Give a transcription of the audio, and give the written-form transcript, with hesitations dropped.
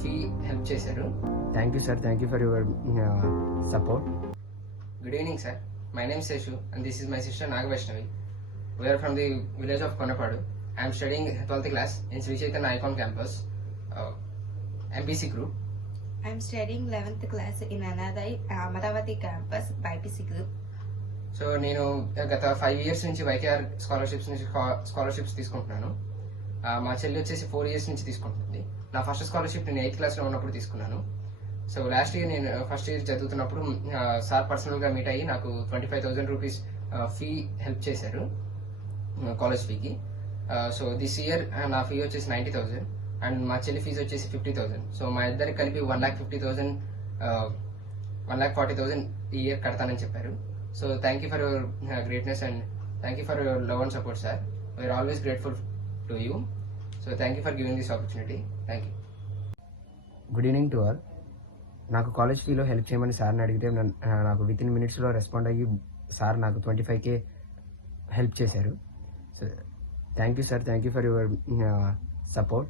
Fee help చేశారు. Thank you sir, thank you for your support. Good evening, sir. My name is Seshu, and this is my sister Nagavaishnavi. We are from the village of Konapadu. I am studying 12th class in Sri Chaitanya Icon campus, MPC group. I am studying 11th class in Anadai Amaravati campus, BPC group. So నేను గత 5 years నుంచి YKR scholarships తీసుకుంటున్నాను. మా చెల్లి వచ్చేసి 4 years నుంచి తీసుకుంటుంది. నా ఫస్ట్ స్కాలర్షిప్ నేను 8th క్లాస్లో ఉన్నప్పుడు తీసుకున్నాను. సో లాస్ట్ ఇయర్ నేను ఫస్ట్ ఇయర్ చదువుతున్నప్పుడు సార్ పర్సనల్గా మీట్ అయ్యి నాకు 25,000 రూపీస్ ఫీ హెల్ప్ చేశారు, కాలేజ్ ఫీకి. సో దిస్ ఇయర్ నా ఫీ వచ్చేసి 90,000 అండ్ మా చెల్లి ఫీజు వచ్చేసి 50,000. సో మా ఇద్దరికి కలిపి 1,50,000 1,40,000 ఈ ఇయర్ కడతానని చెప్పారు. So thank you for your greatness and thank you for your love and support sir. We are always grateful to you. So thank you for giving this opportunity. Thank you. Good evening to all. నాకు college ఫీలో help చేయమని సార్ని అడిగితే నాకు within మినిట్స్లో respond అయ్యి sir నాకు 25K help చేశారు. So thank you sir, thank you for your support.